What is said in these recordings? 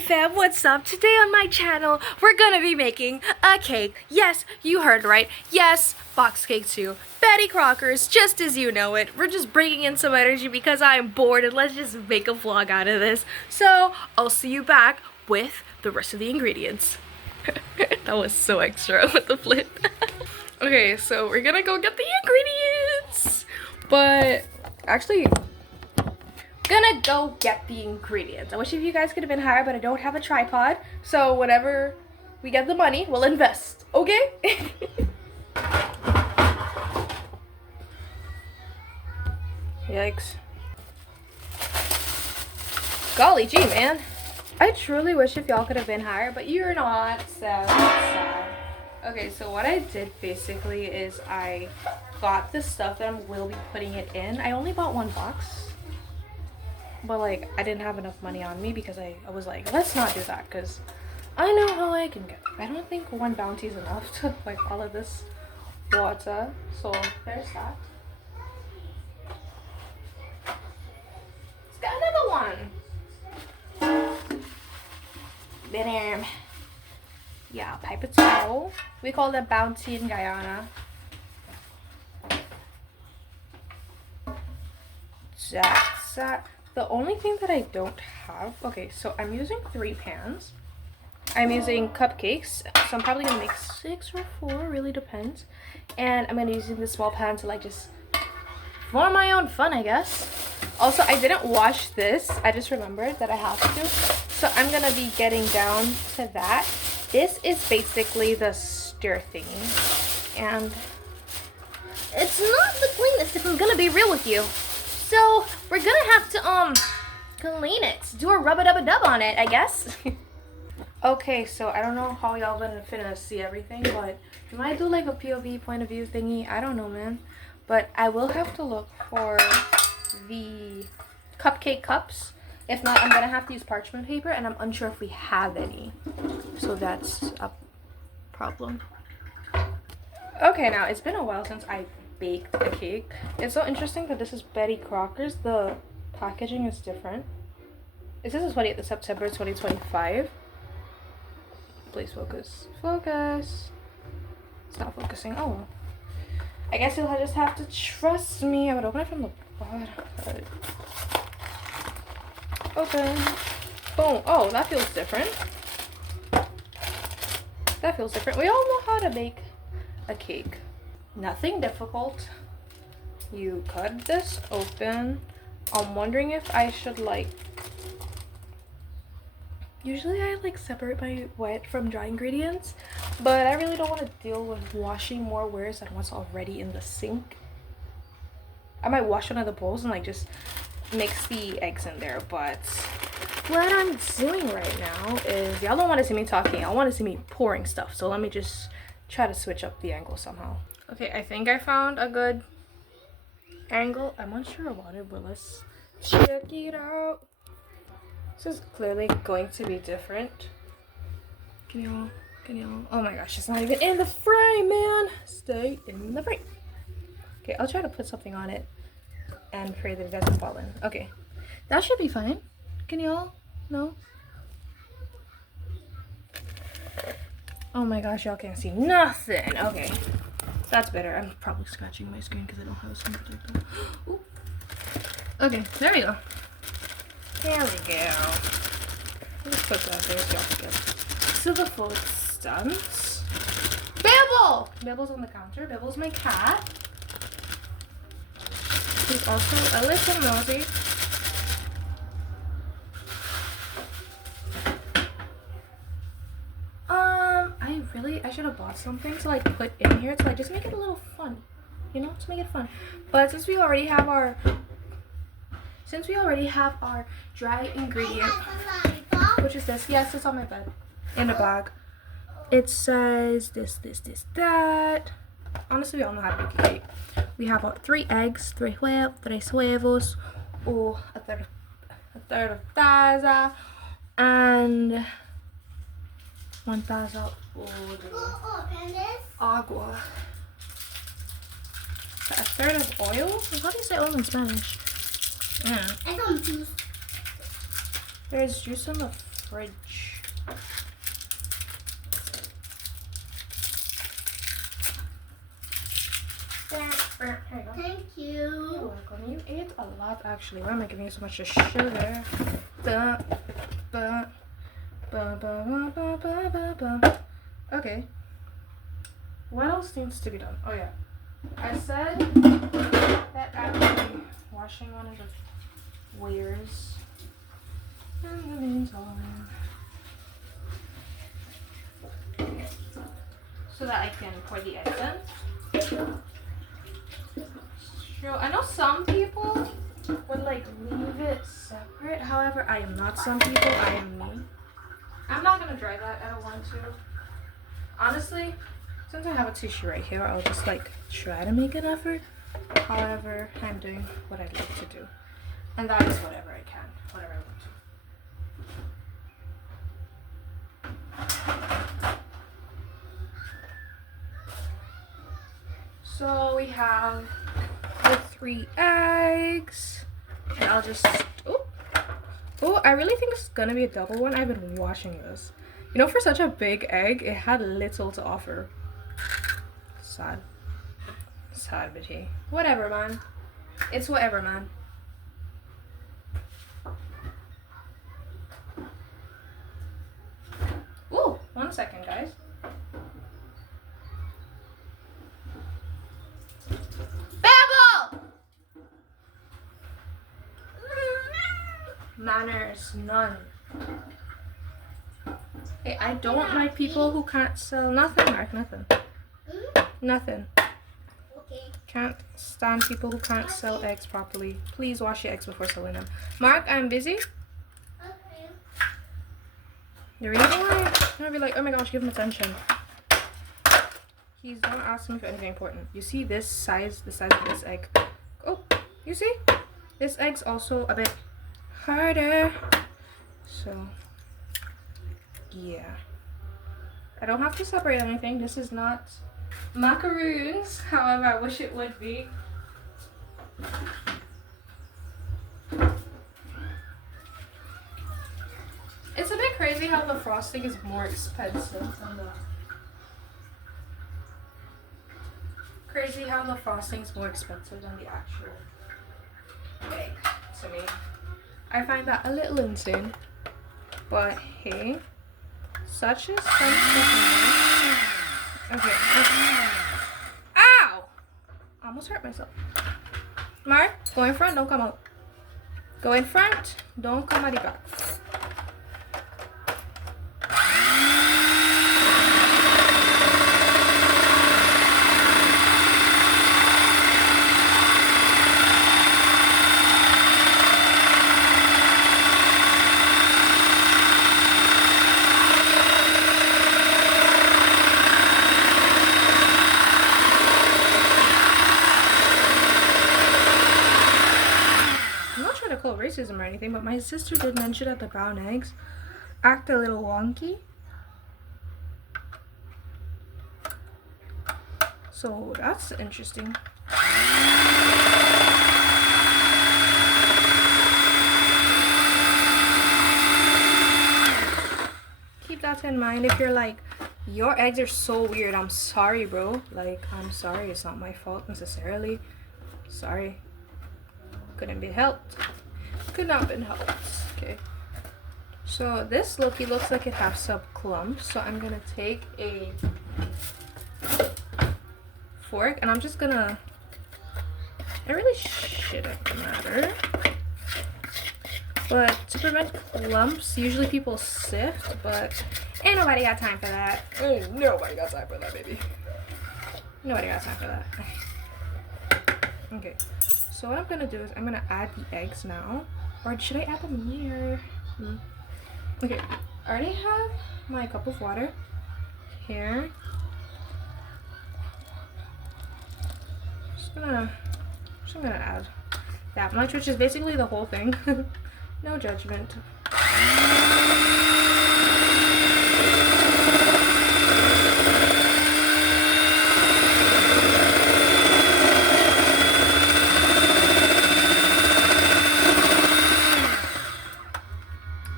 fam, what's up? Today on my channel, we're gonna be making a cake. Yes, you heard right. Yes, box cake too. Betty Crocker's, just as you know it. We're just bringing in some energy because I'm bored and let's just make a vlog out of this. So, I'll see you back with the rest of the ingredients. That was so extra with the flip. Okay, so we're gonna go get the ingredients. But, actually, gonna go get the ingredients. I wish if you guys could have been higher, but I don't have a tripod. So whenever we get the money, we'll invest. Okay? Yikes. Golly gee, man. I truly wish if y'all could have been higher, but you're not, so sad. Okay, so what I did basically is I got the stuff that I will be putting it in. I only bought one box. But like I didn't have enough money on me because I was like, let's not do that because I know how I can get. I don't think one bounty is enough to like all of this water. So there's that. Let's get another one. Then yeah, paper towel. We call that bounty in Guyana. That's that. The only thing that I don't have, okay, so I'm using 3 pans. I'm using cupcakes, so I'm probably gonna make 6 or 4, really depends. And I'm gonna using the small pan to like just for my own fun, I guess. Also, I didn't wash this. I just remembered that I have to. So I'm gonna be getting down to that. This is basically the stir thingy. And it's not the cleanest if I'm gonna be real with you. So we're gonna have to clean it, do a rub-a-dub-a-dub on it, I guess. Okay, so I don't know how y'all finna see everything, but I might do like a POV point of view thingy. I don't know, man, but I will have to look for the cupcake cups. If not, I'm gonna have to use parchment paper, and I'm unsure if we have any, so that's a problem. Okay, now it's been a while since I baked a cake. It's so interesting that this is Betty Crocker's. The packaging is different. This is 28th of September 2025. Please focus. Focus. It's not focusing. Oh. I guess you'll just have to trust me. I would open it from the bottom. Open. Boom. Oh, that feels different. That feels different. We all know how to bake a cake. Nothing difficult. You cut this open. I'm wondering if I should like, usually I like separate my wet from dry ingredients, but I really don't want to deal with washing more wares than what's already in the sink. I might wash one of the bowls and like just mix the eggs in there, but what I'm doing right now is, y'all don't want to see me talking, I want to see me pouring stuff, so let me just try to switch up the angle somehow. Okay, I think I found a good angle. I'm unsure about it, but let's check it out. This is clearly going to be different. Can y'all? Oh my gosh, it's not even in the frame, man. Stay in the frame. Okay, I'll try to put something on it and pray that it doesn't fall in. Okay, that should be fine. Can y'all? No? Oh my gosh, y'all can't see nothing. Okay. That's better. I'm probably scratching my screen because I don't have a screen protector. Ooh. Okay, there we go. There we go. Let's put that there so y'all can get to the full extent. Bibble! Bibble's on the counter. Bibble's my cat. He's also a little nosy. I should have bought something to like put in here to like just make it a little fun, you know, to make it fun. But since we already have our dry ingredient, which is this, yes, it's on my bed in a bag. It says this, that. Honestly, we all know how to make a cake. We have 3 eggs, 3 huevos, or a third of taza, and 1 taza de agua. A third of oil? How do you say oil in Spanish? Yeah. I don't juice. There's juice on the fridge. Thank you. You're welcome. You ate a lot actually. Why am I giving you so much sugar? Okay. What else needs to be done? Oh yeah. I said that after washing one of the wares in the meantime, so that I can pour the eggs in. Sure, I know some people would like leave it separate. However, I am not some people. I am me. I'm not gonna dry that. I don't want to. Honestly, since I have a tissue right here, I'll just like try to make an effort. However, I'm doing what I like to do, and that is whatever I can, whatever I want to. So we have the 3 eggs, and I'll just, oh, I really think it's gonna be a double one. I've been washing this. You know, for such a big egg, it had little to offer. Sad. Sad, bitty. Whatever, man. It's whatever, man. Ooh, 1 second, guys. Manners, none. Hey, I don't like people who can't sell nothing, Mark, nothing. Nothing. Okay. Can't stand people who can't sell eggs properly. Please wash your eggs before selling them. Mark, I'm busy. Okay. The reason why I'm gonna be like, oh my gosh, give him attention. He's not asking me for anything important. You see this size, the size of this egg. Oh, you see? This egg's also a bit harder. So, yeah. I don't have to separate anything. This is not macaroons. However, I wish it would be. It's a bit crazy how the frosting is more expensive than the... Crazy how the frosting is more expensive than the actual egg to me. I find that a little insane. But hey, such is something. Okay. Ow! I almost hurt myself. Mark, go in front, don't come out. Go in front, don't come at the back. Racism or anything, but my sister did mention that the brown eggs act a little wonky. So that's interesting. Keep that in mind if you're like, your eggs are so weird. I'm sorry, bro. Like, I'm sorry. It's not my fault necessarily. Sorry. Couldn't be helped. Could not have been helped. Okay. So this looks like it has some clumps. So I'm gonna take a fork and I'm just gonna. It really shouldn't matter. But to prevent clumps, usually people sift, but ain't nobody got time for that. Ain't nobody got time for that, baby. Nobody got time for that. Okay. So what I'm gonna do is I'm gonna add the eggs now. Or should I add them here? Okay, I already have my cup of water here. I'm just gonna add that much, which is basically the whole thing. No judgment.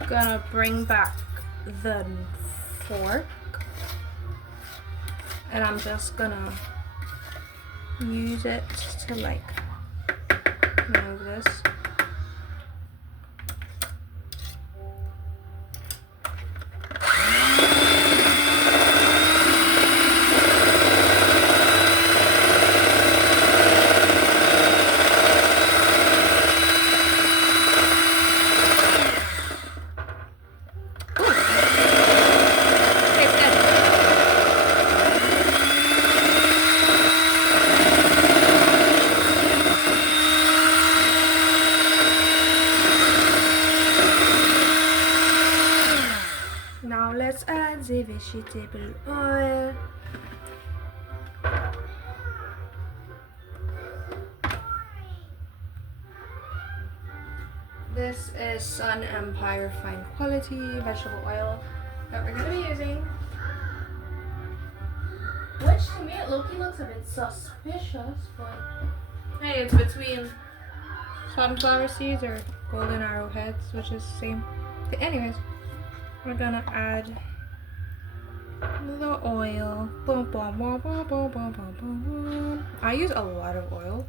Gonna bring back the fork and I'm just gonna use it to like move this. Now let's add the vegetable oil. This is Sun Empire Fine Quality vegetable oil that we're gonna be using. Which to me it looks a bit suspicious, but hey, it's between sunflower seeds or golden arrowheads, which is the same. Okay, anyways, we're gonna add the oil. Boom, boom, boom, boom, boom, boom, boom, boom. I use a lot of oil,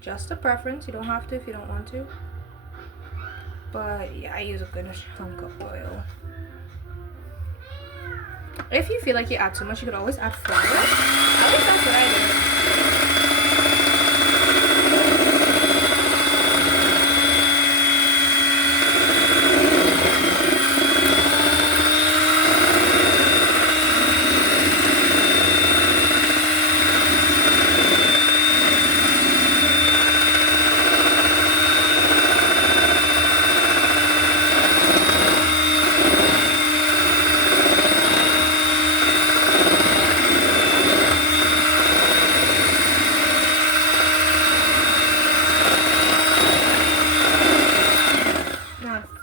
just a preference. You don't have to if you don't want to. But yeah, I use a good chunk of oil. If you feel like you add too much, you could always add flour. At least that's what I do.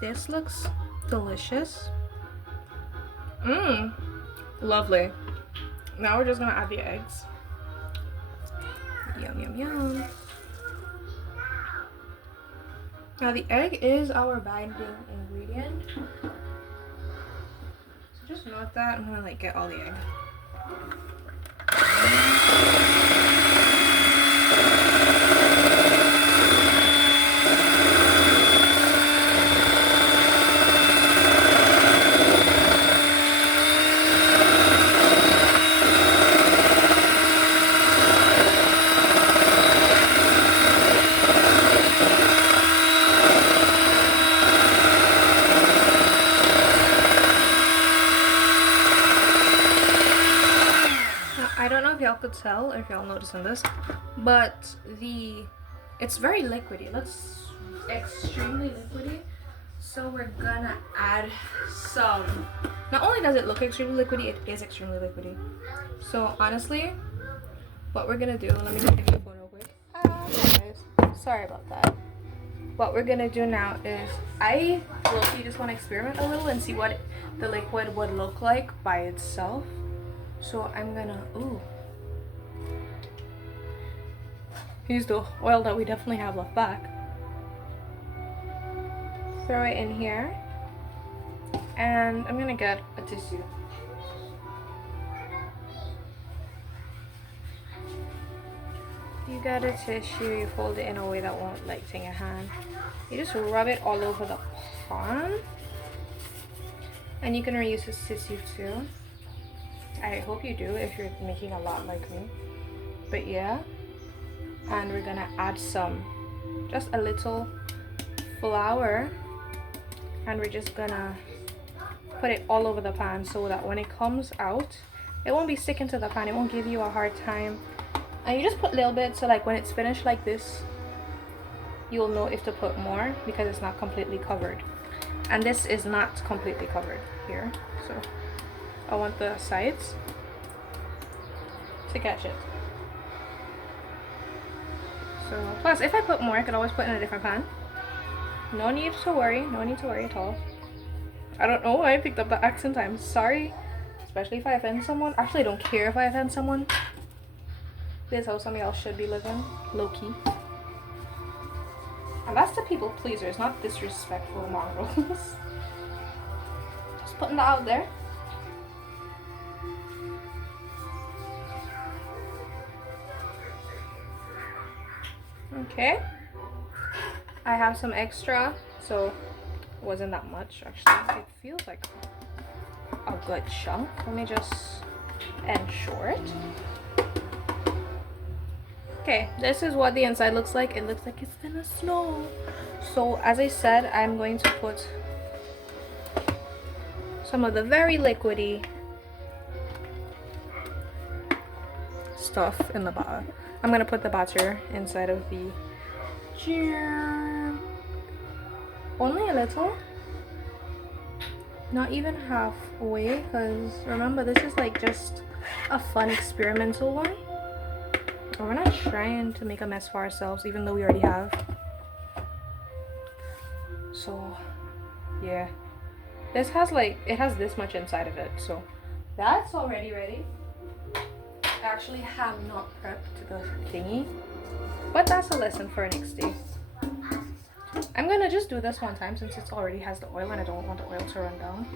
This looks delicious. Lovely. Now we're just gonna add the eggs. Yum, yum, yum. Now the egg is our binding ingredient. So just note that. I'm gonna like get all the egg. Y'all could tell if y'all noticing this, but it's very liquidy. It looks extremely liquidy, so we're gonna add some. Not only does it look extremely liquidy, it is extremely liquidy. So honestly, what we're gonna do, let me just give you a phone real quick. Anyways, sorry about that. What we're gonna do now is I low-key just want to experiment a little and see what the liquid would look like by itself. So I'm gonna use the oil that we definitely have left back. Throw it in here. And I'm gonna get a tissue. You got a tissue, you fold it in a way that won't like take your hand. You just rub it all over the pan. And you can reuse this tissue too. I hope you do if you're making a lot like me. But yeah. And we're gonna add just a little flour, and we're just gonna put it all over the pan so that when it comes out, it won't be sticking to the pan. It won't give you a hard time. And you just put a little bit, so like when it's finished like this, you'll know if to put more because it's not completely covered. And this is not completely covered here, so I want the sides to catch it. So, plus if I put more, I could always put in a different pan. No need to worry, no need to worry at all. I don't know why I picked up the accent. I'm sorry, especially if I offend someone. Actually, I don't care if I offend someone. This is how some of y'all should be living, low-key. And that's the people pleasers, not disrespectful mongrels. Just putting that out there. Okay. I have some extra, so it wasn't that much actually. It feels like a good chunk. Let me just ensure it. Okay, this is what the inside looks like. It looks like it's gonna snow. So as I said, I'm going to put some of the very liquidy stuff in the batter. I'm gonna put the batter inside of the jar. Only a little, not even halfway, because remember, this is like just a fun experimental one. We're not trying to make a mess for ourselves, even though we already have. So yeah, this has like, it has this much inside of it, so that's already ready. I actually have not prepped the thingy, but that's a lesson for next day. I'm gonna just do this one time since it already has the oil and I don't want the oil to run down.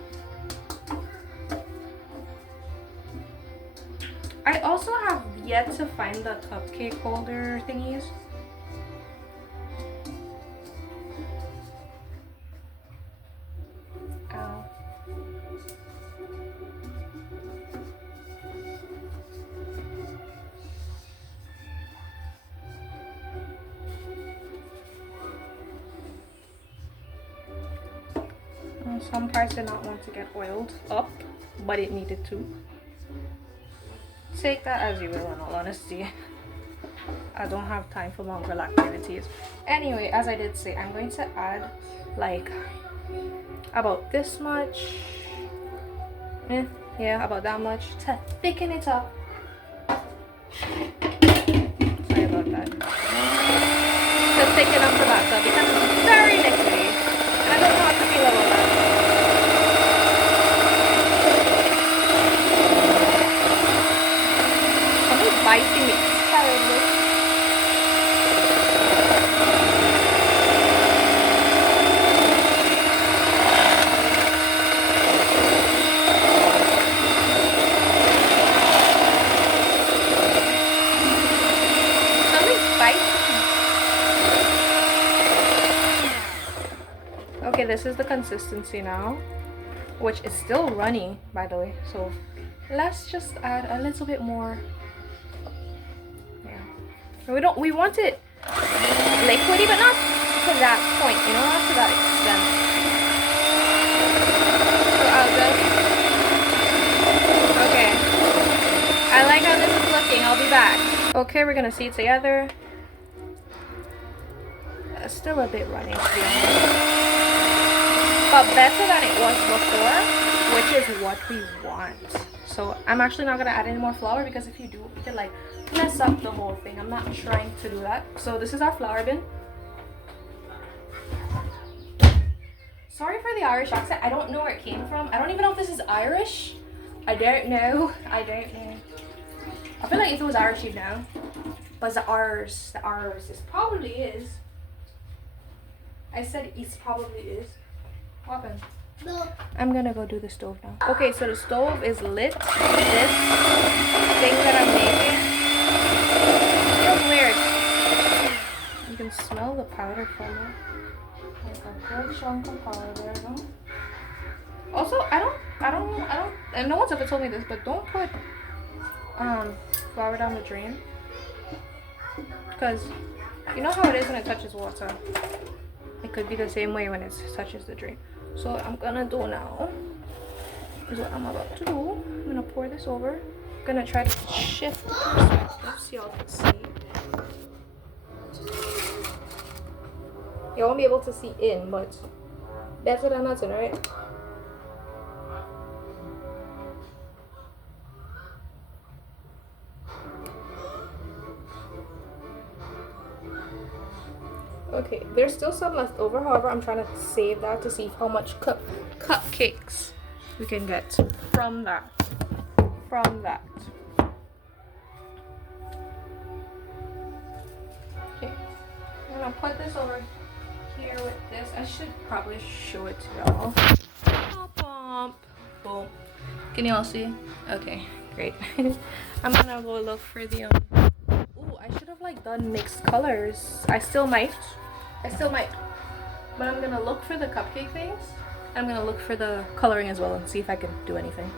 I also have yet to find the cupcake holder thingies. Ow. Some parts did not want to get oiled up, but it needed to. Take that as you will, in all honesty. I don't have time for longer activities. Anyway, as I did say, I'm going to add like about this much. Yeah, about that much to thicken it up. Sorry about that. To thicken up the batter because it's very liquidy. I don't know how to feel about that. Biting me terribly. Something's biting. Okay, this is the consistency now, which is still runny, by the way. So let's just add a little bit more. We want it liquidy, but not to that point, you know, not to that extent. So I'll just, okay. I like how this is looking. I'll be back. Okay, we're gonna see it together. Still a bit runny, to be honest, but better than it was before, which is what we want. So I'm actually not gonna add any more flour because if you do, you can like mess up the whole thing. I'm not trying to do that. So this is our flour bin. Sorry for the Irish accent. I don't know where it came from. I don't even know if this is Irish. I don't know. I feel like if it was Irish, you'd know. But the R's, this probably is. I said it probably is. What happened? No. I'm gonna go do the stove now. Okay, so the stove is lit. This thing that I'm making feels weird. You can smell the powder from it. Like a good chunk of powder, no? Also, I don't, and no one's ever told me this, but don't put flour down the drain, because you know how it is when it touches water. It could be the same way when it touches the drain. So what I'm gonna do now is what I'm about to do. I'm gonna pour this over. I'm gonna try to shift the perspective so y'all can see. You won't be able to see in, but better than nothing, right? Okay, there's still some left over. However, I'm trying to save that to see how much cupcakes we can get from that. Okay, I'm gonna put this over here with this. I should probably show it to y'all. Boom. Can you all see? Okay, great. I'm gonna go look for the ooh, I should have like done mixed colors. I still might. But I'm gonna look for the cupcake things. I'm gonna look for the coloring as well and see if I can do anything.